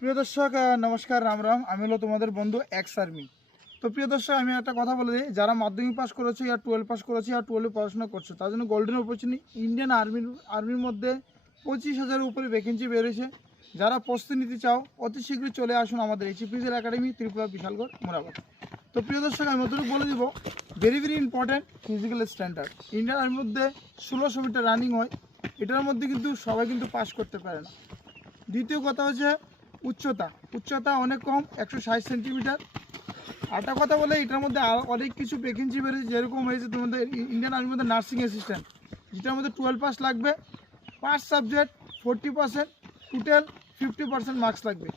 প্রিয় দর্শক নমস্কার, রাম রাম। আমি হলো তোমাদের বন্ধু এক্স আর্মি। তো প্রিয় দর্শক, আমি একটা কথা বলে দিই, যারা মাধ্যমিক পাস করেছে या 12 পাস করেছে या 12 পড়াশোনা করছে, তার জন্য গোল্ডেন অপরচুনিটি। ইন্ডিয়ান আর্মির মধ্যে 25,000-এর উপরে ভ্যাকেন্সি বেরিয়েছে। যারা প্রস্তুতি নিতে চাও অতি শীঘ্রই চলে আসুন আমাদের এইচপিসিএল একাডেমি, ত্রিপুরা, বিশালগড়, মোরাবাদ। তো প্রিয় দর্শক, আমি অতটুকু বলে দিব, very very important physical standard. Indian আর্মির মধ্যে 1600 মিটার রানিং হয়, এটার মধ্যে কিন্তু সবাই কিন্তু পাস করতে পারে না। দ্বিতীয় কথা হচ্ছে উচ্চতা অনেক কম, 160 সেন্টিমিটার। আরেকটা কথা বলে, এটার মধ্যে অনেক কিছু ভ্যাকেন্সি বেরিয়েছে, যেরকম হয়েছে তোমাদের ইন্ডিয়ান আর্মির মধ্যে নার্সিং অ্যাসিস্ট্যান্ট, যেটার মধ্যে 12 পাস লাগবে, 5 সাবজেক্ট 40%, টোটাল 50% মার্কস লাগবে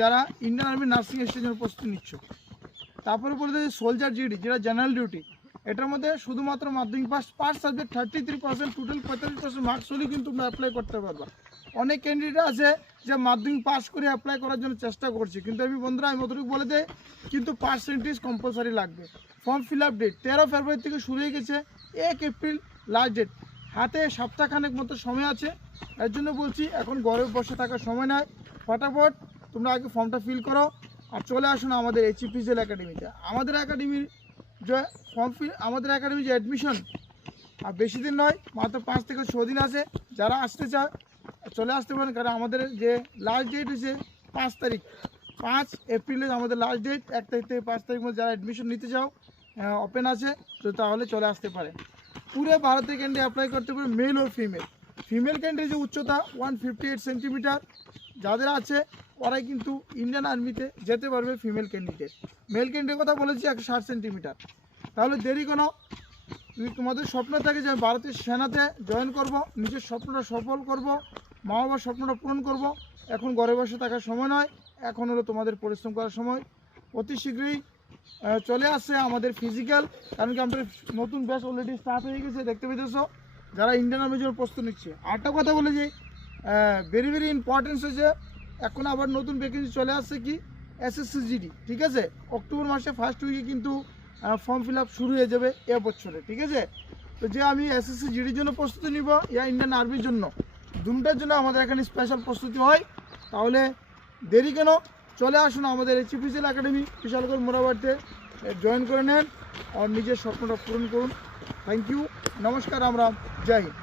যারা ইন্ডিয়ান আর্মি নার্সিং অ্যাসিস্ট্যান্টের প্রস্তুতি নিচ্ছ। তারপরে বলে দিই সোলজার জিডি, যেটা জেনারেল ডিউটি, এটার মধ্যে শুধুমাত্র মাধ্যমিক পাস, 5 সাবজেক্ট 33%, টোটাল 45% মার্কস হলেই কিন্তু তোমরা অ্যাপ্লাই করতে পারবা। অনেক ক্যান্ডিডেট আছে যে মাধ্যমিক পাস করে অ্যাপ্লাই করার জন্য চেষ্টা করছে, কিন্তু আমি বন্ধুরা আমি অতটুকু বলে দেয়, কিন্তু পার্সেন্টেজ কম্পালসারি লাগবে। ফর্ম ফিল আপ ডেট 13 ফেব্রুয়ারি থেকে শুরু হয়ে গেছে, 1 এপ্রিল লাস্ট ডেট। হাতে সপ্তাহখানেক মতো সময় আছে, এর জন্য বলছি এখন ঘরে বসে থাকার সময় নয়, ফটাফট তোমরা আগে ফর্মটা ফিল করো আর চলে আসুন আমাদের এইচপিসিএল একাডেমিতে। আমাদের একাডেমির যে অ্যাডমিশন আর বেশি দিন নয়, মাত্র 5 থেকে 6 দিন আছে। যারা আসতে চায় চলে আসতে পারেন, কারণ আমাদের যে লাস্ট ডেট হচ্ছে 5 তারিখ, 5 এপ্রিলে আমাদের লাস্ট ডেট। 1 তারিখ থেকে 5 তারিখ মধ্যে যারা অ্যাডমিশন নিতে চাও ওপেন আছে, তো তাহলে চলে আসতে পারে। পুরো ভারতের ক্যান্ডিডেট অ্যাপ্লাই করতে পারে, মেল ও ফিমেল ক্যান্ডিডেট যে উচ্চতা 158 সেন্টিমিটার যাদের আছে, ওরাই কিন্তু ইন্ডিয়ান আর্মিতে যেতে পারবে ফিমেল ক্যান্ডিডেট। মেল ক্যান্ডিডেট কথা বলেছি 160 সেন্টিমিটার। তাহলে দেরি কোনো, যদি তোমাদের স্বপ্ন থাকে যে আমি ভারতের সেনাতে জয়েন করব, নিজের স্বপ্নটা সফল করব, মা বাবার স্বপ্নটা পূরণ করব, এখন ঘরে বসে থাকার সময় নয়, এখন হলো তোমাদের পরিশ্রম করার সময়। অতি শীঘ্রই চলে আসছে আমাদের ফিজিক্যাল, কারণ কি আমাদের নতুন ব্যাচ অলরেডি স্টার্ট হয়ে গেছে, দেখতে পেতেছ যারা ইন্ডিয়ান আর্মির জন্য প্রস্তুত নিচ্ছে। আরেকটা কথা বলে যে ভেরি ভেরি ইম্পর্টেন্স হচ্ছে, এখন আবার নতুন ভ্যাকেন্সি চলে আসছে কি এসএসসি-জিডি, ঠিক আছে। অক্টোবর মাসে ফার্স্ট উইকে কিন্তু ফর্ম ফিল আপ শুরু হয়ে যাবে বছরে, ঠিক আছে। তো যে আমি এসএসসি-জিডির জন্য প্রস্তুতি নিব ইয়া ইন্ডিয়ান আর্মির জন্য, দুটার জন্য আমাদের এখানে স্পেশাল প্রস্তুতি হয়। তাহলে দেরি কেন, চলে আসুন আমাদের এইচপিসিএল একাডেমি, বিশালগড়, মোরাবাদে জয়েন করে নেন আর নিজের স্বপ্নটা পূরণ করুন। থ্যাংক ইউ, নমস্কার, রাম রাম, জয় হিন্দ।